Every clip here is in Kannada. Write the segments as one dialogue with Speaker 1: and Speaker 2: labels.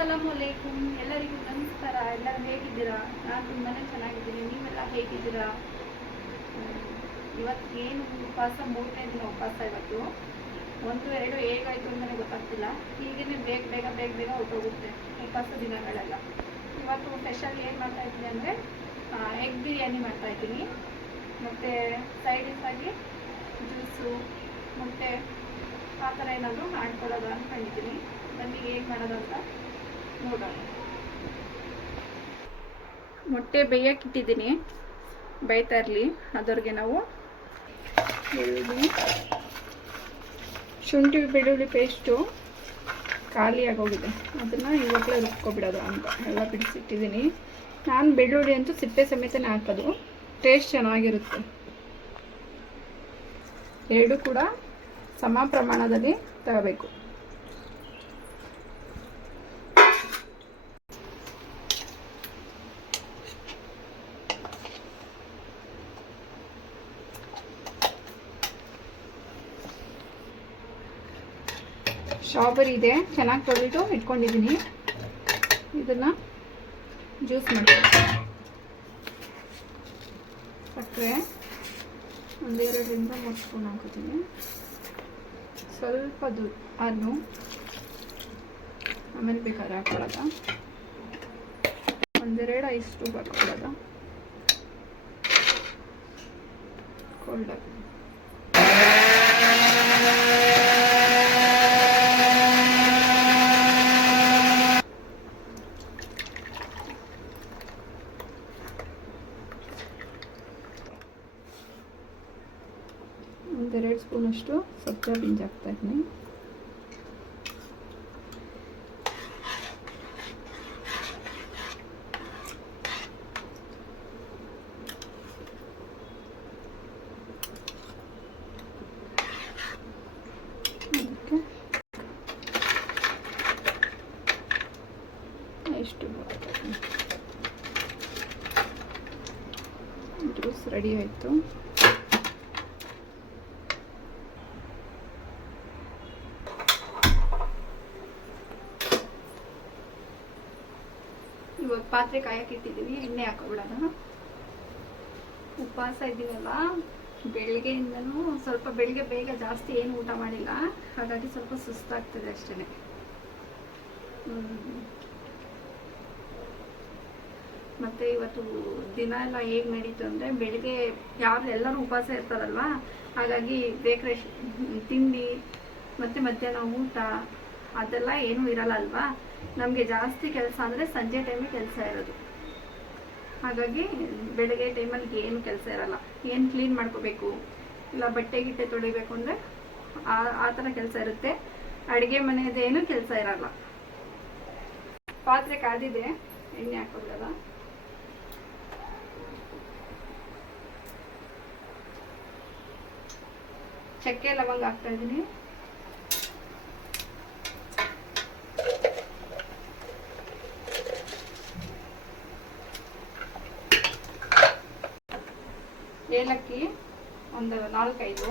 Speaker 1: ಅಸ್ಸಲಾಮು ಅಲೈಕುಮ್. ಎಲ್ಲರಿಗೂ ನಮಸ್ಕಾರ. ಎಲ್ಲರೂ ಹೇಗಿದ್ದೀರಾ? ನಾನು ತುಂಬಾ ಚೆನ್ನಾಗಿದ್ದೀನಿ. ನೀವೆಲ್ಲ ಹೇಗಿದ್ದೀರಾ? ಇವತ್ತು ಏನು ಉಪವಾಸ? ಮೂರನೇ ದಿನ ಉಪವಾಸ ಇವತ್ತು. ಒಂದು, ಎರಡು ಹೇಗಾಯಿತು ಅಂತಲೇ ಗೊತ್ತಾಗ್ತಿಲ್ಲ. ಹೀಗೇನೆ ಬೇಗ ಬೇಗ ಬೇಗ ಬೇಗ ಹೊರಟೋಗುತ್ತೆ ಉಪವಾಸ ದಿನಗಳೆಲ್ಲ. ಇವತ್ತು ಸ್ಪೆಷಲ್ ಏನು ಮಾಡ್ತಾ ಇದ್ದೀನಿ ಅಂದರೆ ಎಗ್ ಬಿರಿಯಾನಿ ಮಾಡ್ತಾ ಇದ್ದೀನಿ. ಮತ್ತು ಸೈಡ್ ಆಗಿ ಜ್ಯೂಸು ಮತ್ತು ಆ ಥರ ಏನಾದರೂ ಮಾಡ್ಕೊಳ್ಳೋದು ಅಂದ್ಕೊಂಡಿದ್ದೀನಿ ಬನ್ನಿ, ಹೇಗೆ ಮಾಡೋದು ಅಂತ ಮೊಟ್ಟೆ ಬೇಯಕ್ಕಿಟ್ಟಿದ್ದೀನಿ ಬೇಯ್ತಾ ಇರಲಿ. ಅದವ್ರಿಗೆ ನಾವು ಶುಂಠಿ, ಬೆಳ್ಳುಳ್ಳಿ ಪೇಸ್ಟು ಖಾಲಿಯಾಗೋಗಿದೆ ಅದನ್ನು ಇವಾಗಲೇ ರುಬ್ಕೊಬಿಡೋದು ಅಂತ. ಎಲ್ಲ ಬಿಡಿಸಿಟ್ಟಿದ್ದೀನಿ. ನಾನು ಬೆಳ್ಳುಳ್ಳಿ ಅಂತೂ ಸಿಪ್ಪೆ ಸಮೇತನೇ ಹಾಕೋದು. ಟೇಸ್ಟ್ ಚೆನ್ನಾಗಿರುತ್ತೆ. ಎರಡು ಕೂಡ ಸಮ ಪ್ರಮಾಣದಲ್ಲಿ ತಗೋಬೇಕು ಸ್ಟ್ರಾಬೆರಿ ಇದೆ. ಚೆನ್ನಾಗಿ ತೊಳೆದು ಇಟ್ಕೊಂಡಿದ್ದೀನಿ. ಇದನ್ನು ಜ್ಯೂಸ್ ಮಾಡ್ತೀನಿ. ಸಕ್ಕರೆ ಒಂದೆರಡರಿಂದ ಮೂರು ಸ್ಪೂನ್ ಹಾಕೋತೀನಿ ಸ್ವಲ್ಪ ದು ಅದು ಆಮೇಲೆ ಬೇಕಾದ್ರೆ ಹಾಕೊಳ್ಳೋದ ಒಂದೆರಡು ಐಸ್ ಟ್ಯೂಬ್ ಹಾಕೊಳ್ಳೋದ ಕೋಲ್ಡ್ ಒಂದೆರಡು ಸ್ಪೂನಷ್ಟು ಸಬ್ಜಾ ಬೀಜ ಹಾಕ್ತಾ ಇದ್ದೀನಿ ಅದಕ್ಕೆ ಎಷ್ಟು ಜ್ಯೂಸ್ ರೆಡಿ ಆಯಿತು ಇವಾಗ ಪಾತ್ರೆ ಕಾಯಕ್ಕೆ ಇಟ್ಟಿದ್ದೀನಿ ಎಣ್ಣೆ ಹಾಕೋಬಿಡೋಣ. ಉಪವಾಸ ಇದ್ದೀವಲ್ಲ ಬೆಳಗ್ಗೆಯಿಂದನೂ ಸ್ವಲ್ಪ ಬೆಳಿಗ್ಗೆ ಬೇಗ ಜಾಸ್ತಿ ಏನು ಊಟ ಮಾಡಿಲ್ಲ. ಹಾಗಾಗಿ ಸ್ವಲ್ಪ ಸುಸ್ತಾಗ್ತದೆ ಅಷ್ಟೇ ಮತ್ತೆ ಇವತ್ತು ದಿನ ಎಲ್ಲ ಹೇಗೆ ನಡೀತು ಅಂದರೆ ಬೆಳಿಗ್ಗೆ ಯಾರು ಎಲ್ಲರೂ ಉಪವಾಸ ಇರ್ತಾರಲ್ವಾ? ಹಾಗಾಗಿ ಬೇಕ್ರೆ ತಿಂಡಿ, ಮತ್ತು ಮಧ್ಯಾಹ್ನ ಊಟ, ಅದೆಲ್ಲ ಏನೂ ಇರಲ್ಲ ಅಲ್ವಾ? ನಮಗೆ ಜಾಸ್ತಿ ಕೆಲಸ ಅಂದರೆ ಸಂಜೆ ಟೈಮಿಗೆ ಕೆಲಸ ಇರೋದು. ಹಾಗಾಗಿ ಬೆಳಗ್ಗೆ ಟೈಮಲ್ಲಿ ಏನು ಕೆಲಸ ಇರಲ್ಲ. ಏನು ಕ್ಲೀನ್ ಮಾಡ್ಕೋಬೇಕು? ಇಲ್ಲ ಬಟ್ಟೆ ಗಿಟ್ಟೆ ತೊಳಿಬೇಕು ಅಂದರೆ ಆ ಆ ಥರ ಕೆಲಸ ಇರುತ್ತೆ. ಅಡುಗೆ ಮನೆಯದೇನು ಕೆಲಸ ಇರಲ್ಲ. ಪಾತ್ರೆ ಕಾದಿದೆ. ಎಣ್ಣೆ ಹಾಕೋದಲ್ಲ ಚಕ್ಕೆ ಲವಂಗ ಹಾಕ್ತಾ ಇದ್ದೀನಿ. ಏಲಕ್ಕಿ ಒಂದು ನಾಲ್ಕೈದು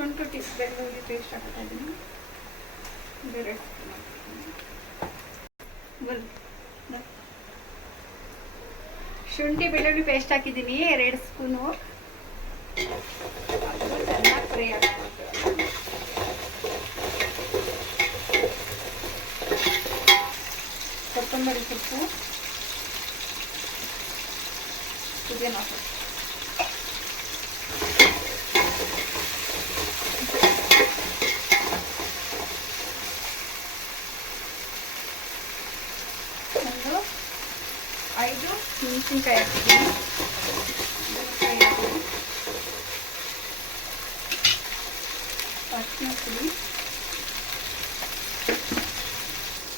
Speaker 1: ಶುಂಠಿ ಬೆಳ್ಳುಳ್ಳಿ ಪೇಸ್ಟ್ ಹಾಕ್ತಾ ಇದ್ದೀನಿ ಬೇರೆ ಶುಂಠಿ ಬೆಳ್ಳುಳ್ಳಿ ಪೇಸ್ಟ್ ಹಾಕಿದ್ದೀನಿ ಎರಡು ಸ್ಪೂನು ಚೆನ್ನಾಗಿ ಫ್ರೈ ಆಗ್ತದೆ ಕೊತ್ತಂಬರಿ ಸೊಪ್ಪು ಪುದೀನ ಸೊಪ್ಪು ಒಂದು ಐದು ಮೆಣಸಿನ ಮೆಣಸಿನ್ಕಾಯಿ ಹಾಕ್ತೀನಿ ಮೆಣಸಿನ್ಕಾಯಿ ಹಾಕ್ತೀನಿ ಅರಿಶಿನ ಪುಡಿ.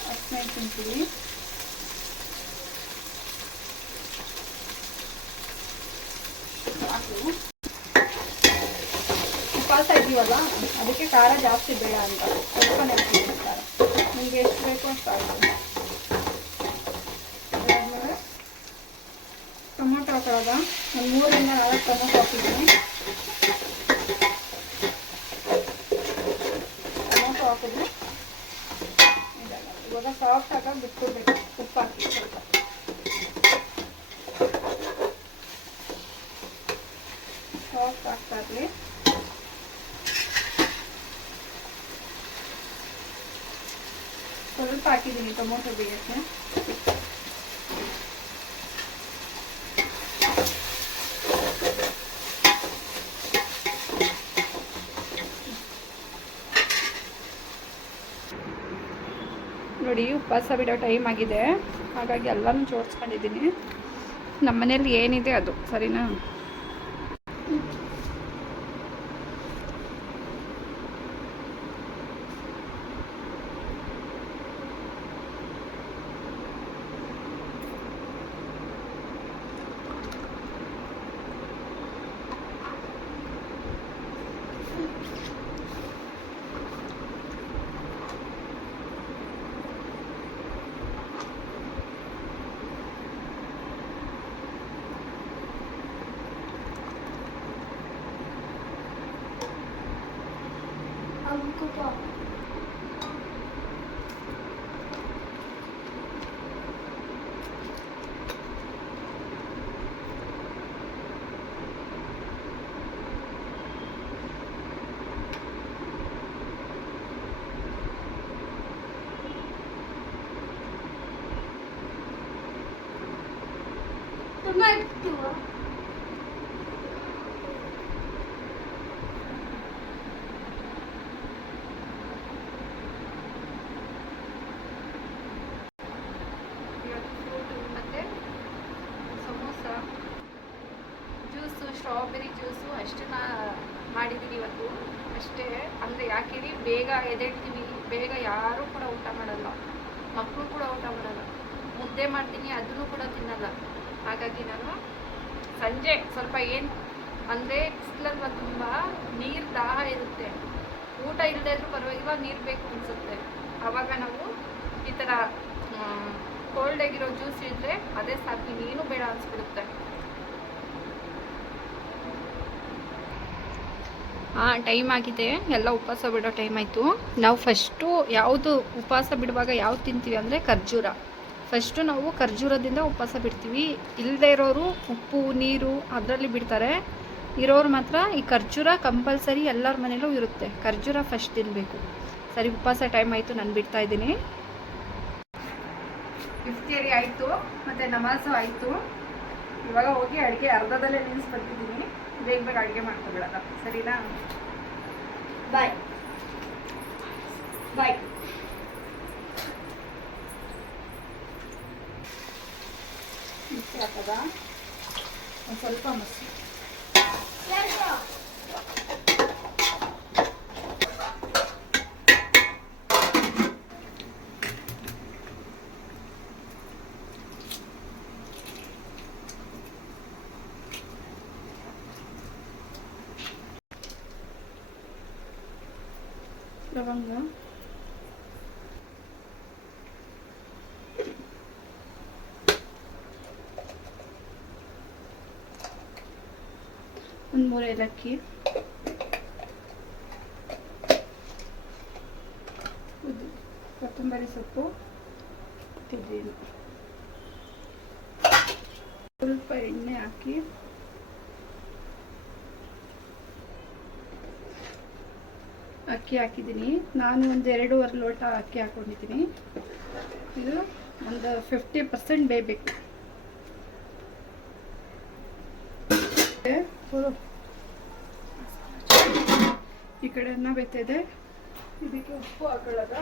Speaker 1: ಹಸಿಮೆಣಸಿನ ಪುಡಿ. ಸಾಕು. ಉಪವಾಸ ಇದ್ದೀವಲ್ಲ, ಅದಕ್ಕೆ ಖಾರ ಜಾಸ್ತಿ ಬೇಡ ಅಂತ. ಸ್ವಲ್ಪನೇ ಹಾಕ್ತೀನಿ ಖಾರ. ನಿಮಗೆ ಎಷ್ಟು ಬೇಕು ಅಷ್ಟು ಟೊಮೊಟೊ ಹಾಕೊಳ್ಳೋದ ಒಂದು ಮೂರರಿಂದ ನಾಲ್ಕು ಟೊಮೊಟೊ ಹಾಕಿದ್ದೀನಿ. ಇವಾಗ ಸಾಫ್ಟ್ ಆಗಿ ಬಿಟ್ಕೊಡ್ಬೇಕು ಉಪ್ಪು ಹಾಕಿ ಸ್ವಲ್ಪ ಸಾಫ್ಟ್ ಆಗ್ತಾ ಇರಲಿ ಸ್ವಲ್ಪ ಹಾಕಿದ್ದೀನಿ ಟೊಮೊಟೊ ಬೇಯಕ್ಕೆ ನೋಡಿ ಉಪವಾಸ ಬಿಡೋ ಟೈಮ್ ಆಗಿದೆ. ಹಾಗಾಗಿ ಎಲ್ಲನೂ ಜೋಡಿಸ್ಕೊಂಡಿದ್ದೀನಿ. ನಮ್ಮ ಮನೇಲಿ ಏನಿದೆ ಅದು ಸರಿನಾ? ಸ್ಟ್ರಾಬೆರಿ ಜ್ಯೂಸು ಅಷ್ಟನ್ನ ಮಾಡಿದ್ದೀನಿ ಇವತ್ತು. ಅಷ್ಟೇ, ಅಂದರೆ ಯಾಕೇಳಿ ಬೇಗ ಎದೆಳ್ತೀವಿ ಬೇಗ ಯಾರೂ ಕೂಡ ಊಟ ಮಾಡಲ್ಲ. ಮಕ್ಕಳು ಕೂಡ ಊಟ ಮಾಡಲ್ಲ. ಮುದ್ದೆ ಮಾಡ್ತೀನಿ, ಅದನ್ನು ಕೂಡ ತಿನ್ನಲ್ಲ. ಹಾಗಾಗಿ ನಾನು ಸಂಜೆ ಸ್ವಲ್ಪ ಏನು ಅಂದರೆ ಬಿಸಿಲಲ್ವ ತುಂಬ ನೀರು ದಾಹ ಇರುತ್ತೆ. ಊಟ ಇಲ್ಲದೇ ಇದ್ರೂ ಪರವಾಗಿಲ್ಲ, ನೀರು ಬೇಕು ಅನಿಸುತ್ತೆ. ಆವಾಗ ನಾವು ಈ ಥರ ಕೋಲ್ಡ್ ಆಗಿರೋ ಜ್ಯೂಸ್ ಇದ್ದರೆ ಅದೇ ಸಾಕು ನೀನು ಬೇಡ ಅನಿಸ್ಬಿಡುತ್ತೆ. ಹಾಂ ಟೈಮ್ ಆಗಿದೆ. ಎಲ್ಲ ಉಪವಾಸ ಬಿಡೋ ಟೈಮ್ ಆಯಿತು. ನಾವು ಫಸ್ಟು ಯಾವುದು ಉಪವಾಸ ಬಿಡುವಾಗ ಯಾವ್ದು ತಿಂತೀವಿ ಅಂದರೆ ಖರ್ಜೂರ. ಫಸ್ಟು ನಾವು ಖರ್ಜೂರದಿಂದ ಉಪವಾಸ ಬಿಡ್ತೀವಿ. ಇಲ್ಲದೆ ಇರೋರು ಉಪ್ಪು, ನೀರು ಅದರಲ್ಲಿ ಬಿಡ್ತಾರೆ. ಇರೋರು ಮಾತ್ರ ಈ ಖರ್ಜೂರ ಕಂಪಲ್ಸರಿ ಎಲ್ಲರ ಮನೇಲೂ ಇರುತ್ತೆ. ಖರ್ಜೂರ ಫಸ್ಟ್ ತಿನ್ನಬೇಕು ಸರಿ, ಉಪವಾಸ ಟೈಮ್ ಆಯಿತು, ನಾನು ಬಿಡ್ತಾ ಇದ್ದೀನಿ. ಇಫ್ತಿಯರಿ ಆಯಿತು, ಮತ್ತು ನಮಾಜು ಆಯಿತು. ಇವಾಗ ಹೋಗಿ ಅಡುಗೆ ಅರ್ಧದಲ್ಲೇ ನಿಲ್ಲಿಸ್ಬರ್ತಿದ್ದೀನಿ ಬೇಗ ಬೇಗ ಅಡುಗೆ ಮಾಡ್ಕೊಬಿಡೋದ ಸರಿನಾ? ಬಾಯ್ ಬಾಯ್ ಹಾಕದ ಒಂದು ಸ್ವಲ್ಪ ಮೊಸರು ಲವಂಗ ಒಂದು ಮೂರು ಏಲಕ್ಕಿ. ಕೊತ್ತಂಬರಿ ಸೊಪ್ಪು. ಇಟ್ಟಿದ್ದೀನಿ ಸ್ವಲ್ಪ ಎಣ್ಣೆ ಹಾಕಿ. ಅಕ್ಕಿ ಹಾಕಿದ್ದೀನಿ. ನಾನು ಒಂದು ಎರಡೂವರೆ ಲೋಟ ಅಕ್ಕಿ ಹಾಕೊಂಡಿದ್ದೀನಿ. ಇದು ಒಂದು ಫಿಫ್ಟಿ ಪರ್ಸೆಂಟ್ ಬೇಯಬೇಕು. ಈ ಕಡೆ ಅನ್ನ ಬೆತ್ತಿದೆ. ಇದಕ್ಕೆ ಉಪ್ಪು ಹಾಕೊಳ್ಳೋದ?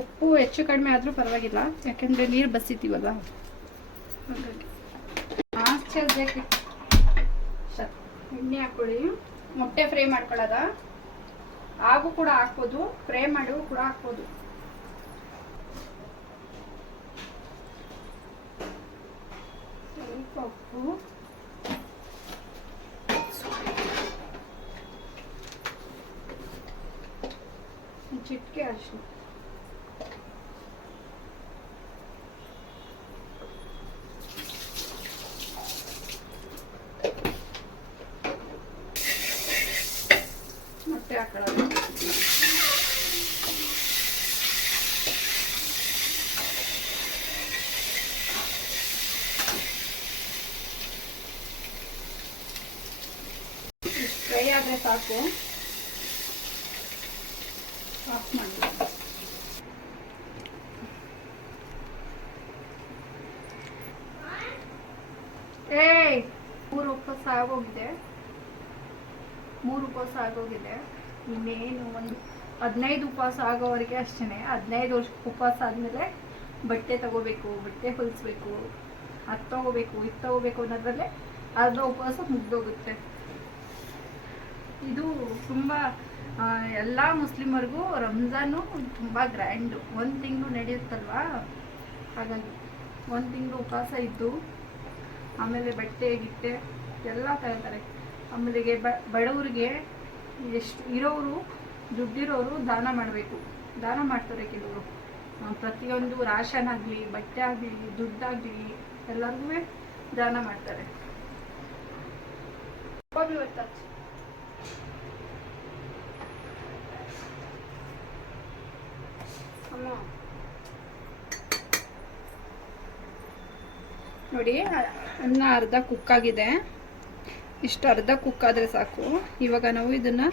Speaker 1: ಉಪ್ಪು ಹೆಚ್ಚು ಕಡಿಮೆ ಆದರೂ ಪರವಾಗಿಲ್ಲ ಯಾಕೆಂದರೆ ನೀರು ಬಸಿತೀವಲ್ಲ ಹಾಗಾಗಿ ಆಶ್ಚರ್ಯಕ್ಕೆ ಎಣ್ಣೆ ಹಾಕ್ಕೊಳ್ಳಿ ಮೊಟ್ಟೆ ಫ್ರೈ ಮಾಡ್ಕೊಳ್ಳೋದ? ಹಾಗೂ ಕೂಡ ಹಾಕ್ಬೋದು ಫ್ರೈ ಮಾಡಿ ಕೂಡ ಹಾಕ್ಬೋದು. ಸ್ವಲ್ಪ ಉಪ್ಪು ಒಂದ್ ಚಿಟಿಕೆ ಅರಿಶಿನ ಮೊಟ್ಟೆ ಹಾಕೊಳ್ಳೋದು ಫ್ರೈ ಆದರೆ ಸಾಕು. ಆಫ್ ಮಾಡಿ. ಏಯ್, ಮೂರು ಉಪವಾಸ ಆಗೋಗಿದೆ. ಮೂರು ಉಪವಾಸ ಆಗೋಗಿದೆ. ಇನ್ನೇನು ಒಂದು ಹದಿನೈದು ಉಪವಾಸ ಆಗೋವರೆಗೆ ಅಷ್ಟೇ ಹದಿನೈದು ವರ್ಷ ಉಪವಾಸ ಆದಮೇಲೆ ಬಟ್ಟೆ ತಗೋಬೇಕು, ಬಟ್ಟೆ ಹೊಲಿಸ್ಬೇಕು, ಅದು ತಗೋಬೇಕು, ಇದು ತಗೋಬೇಕು ಅನ್ನೋದ್ರಲ್ಲೇ ಅರ್ಧ ಉಪವಾಸ ಮುಗ್ದೋಗುತ್ತೆ. ಇದು ತುಂಬ ಎಲ್ಲ ಮುಸ್ಲಿಮರಿಗೂ ರಂಜಾನು ತುಂಬ ಗ್ರ್ಯಾಂಡು ಒಂದು ತಿಂಗಳು ನಡೆಯುತ್ತಲ್ವಾ? ಹಾಗಾಗಿ ಒಂದು ತಿಂಗಳು ಉಪವಾಸ ಇದ್ದು, ಆಮೇಲೆ ಬಟ್ಟೆ, ಗಿಟ್ಟೆ ಎಲ್ಲ ತಗೋತಾರೆ ಆಮೇಲೆ ಬ- ಬಡವ್ರಿಗೆ ಎಷ್ಟು, ಇರೋರು, ದುಡ್ಡಿರೋರು ದಾನ ಮಾಡಬೇಕು. ದಾನ ಮಾಡ್ತಾರೆ ಕೆಲವರು. ಪ್ರತಿಯೊಂದು ರಾಷನ್ ಆಗಲಿ ಬಟ್ಟೆ ಆಗಲಿ, ದುಡ್ಡಾಗಲಿ ಎಲ್ಲರಿಗೂ ದಾನ ಮಾಡ್ತಾರೆ. ನೋಡಿ, ಅನ್ನ ಅರ್ಧ ಕುಕ್ ಆಗಿದೆ. ಇಷ್ಟು ಅರ್ಧ ಕುಕ್ ಆದರೆ ಸಾಕು. ಇವಾಗ ನಾವು ಇದನ್ನ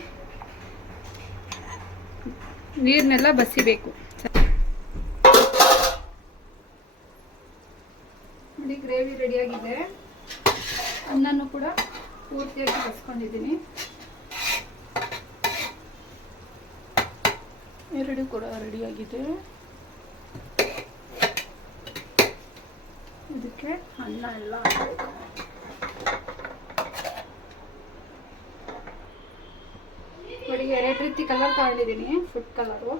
Speaker 1: ನೀರನ್ನೆಲ್ಲ ಬಸಿಬೇಕು. ನೋಡಿ ಗ್ರೇವಿ ರೆಡಿಯಾಗಿದೆ ಅನ್ನನೂ ಕೂಡ ಪೂರ್ತಿಯಾಗಿ ಬಸ್ಕೊಂಡಿದ್ದೀನಿ. ಎರಡು ಕೂಡ ರೆಡಿಯಾಗಿದೆ ಇದಕ್ಕೆ ಅನ್ನ ಎಲ್ಲ. ನೋಡಿ, ಎರಡು ರೀತಿ ಕಲರ್ ತಗೊಂಡಿದ್ದೀನಿ ಫುಡ್ ಕಲರು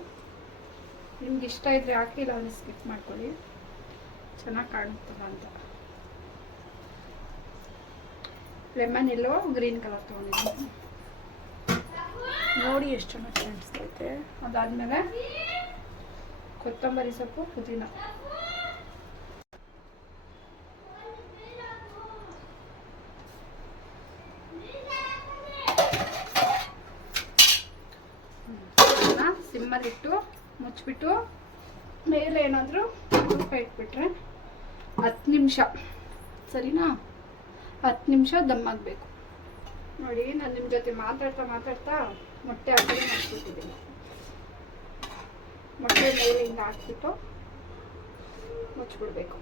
Speaker 1: ನಿಮ್ಗೆ ಇಷ್ಟ ಇದ್ರೆ ಹಾಕಿ ಇಲ್ಲ ಅದನ್ನು ಸ್ಕಿಪ್ ಮಾಡ್ಕೊಳ್ಳಿ. ಚೆನ್ನಾಗಿ ಕಾಣುತ್ತಲ್ಲ ಅಂತ. ಲೆಮನ್ ಎಲ್ಲೋ ಗ್ರೀನ್ ಕಲರ್ ತೊಗೊಂಡಿದ್ದೀನಿ. ನೋಡಿ ಎಷ್ಟು ಚೆನ್ನಾಗಿ ಕಾಣಿಸ್ತೈತೆ. ಅದಾದ್ಮೇಲೆ ಕೊತ್ತಂಬರಿ ಸೊಪ್ಪು, ಪುದೀನ. ಸಿಮ್ಮಲ್ಲಿಟ್ಟು ಮುಚ್ಚಿಬಿಟ್ಟು, ಮೇಲೆ ಏನಾದರೂ ತುಪ್ಪ ಇಟ್ಬಿಟ್ರೆ ಹತ್ತು ನಿಮಿಷ. ಸರಿನಾ? ಹತ್ತು ನಿಮಿಷ ದಮ್ ಆಗಬೇಕು. ನೋಡಿ ನಾನು ನಿಮ್ಮ ಜೊತೆ ಮಾತಾಡ್ತಾ ಮಾತಾಡ್ತಾ ಮೊಟ್ಟೆ ಹಾಕಿ ಮಾಡಿಬಿಟ್ಟಿದ್ದೀನಿ ಮೊಟ್ಟೆ ಮೇಲೆ ಹಿಂಗೆ ಹಾಕ್ಬಿಟ್ಟು ಮುಚ್ಚಿಬಿಡ್ಬೇಕು.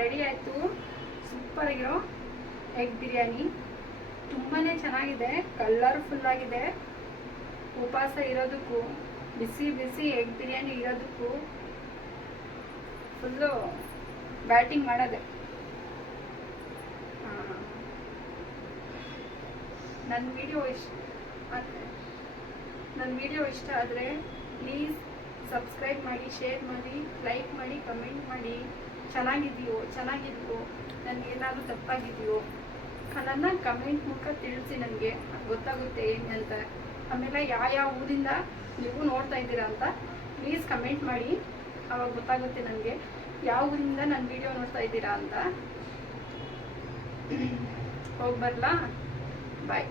Speaker 1: ರೆಡಿ ಆಯಿತು. ಸೂಪರಾಗಿರೋ ಎಗ್ ಬಿರಿಯಾನಿ. ತುಂಬಾ ಚೆನ್ನಾಗಿದೆ ಕಲರ್ಫುಲ್ ಆಗಿದೆ. ಉಪವಾಸ ಇರೋದಕ್ಕೂ, ಬಿಸಿ ಬಿಸಿ ಎಗ್ ಬಿರಿಯಾನಿ ಇರೋದಕ್ಕೂ ಫುಲ್ಲು ಬ್ಯಾಟಿಂಗ್ ಮಾಡೋದೆ. ನನ್ನ ವಿಡಿಯೋ ಇಷ್ಟ ನನ್ನ ವಿಡಿಯೋ ಇಷ್ಟ ಆದರೆ ಪ್ಲೀಸ್ ಸಬ್ಸ್ಕ್ರೈಬ್ ಮಾಡಿ ಶೇರ್ ಮಾಡಿ ಲೈಕ್ ಮಾಡಿ ಕಮೆಂಟ್ ಮಾಡಿ. ಚೆನ್ನಾಗಿದೆಯೋ ಚೆನ್ನಾಗಿದೆಯೋ ನನಗೆ ಏನಾದರೂ ತಪ್ಪಾಗಿದೆಯೋ ನನ್ನ ಕಮೆಂಟ್ ಮುಖ ತಿಳಿಸಿ ನನಗೆ ಗೊತ್ತಾಗುತ್ತೆ ಏನು ಅಂತ. ಆಮೇಲೆ ಯಾವ ಯಾವ ಊರಿಂದ ನೀವು ನೋಡ್ತಾ ಇದ್ದೀರಾ ಅಂತ ಪ್ಲೀಸ್ ಕಮೆಂಟ್ ಮಾಡಿ. ಅವಾಗ ಗೊತ್ತಾಗುತ್ತೆ ನನಗೆ ಯಾವ ಊರಿಂದ ನನ್ನ ವಿಡಿಯೋ ನೋಡ್ತಾ ಇದ್ದೀರಾ ಅಂತ. ಹೋಗಿ ಬರಲಾ? ಬಾಯ್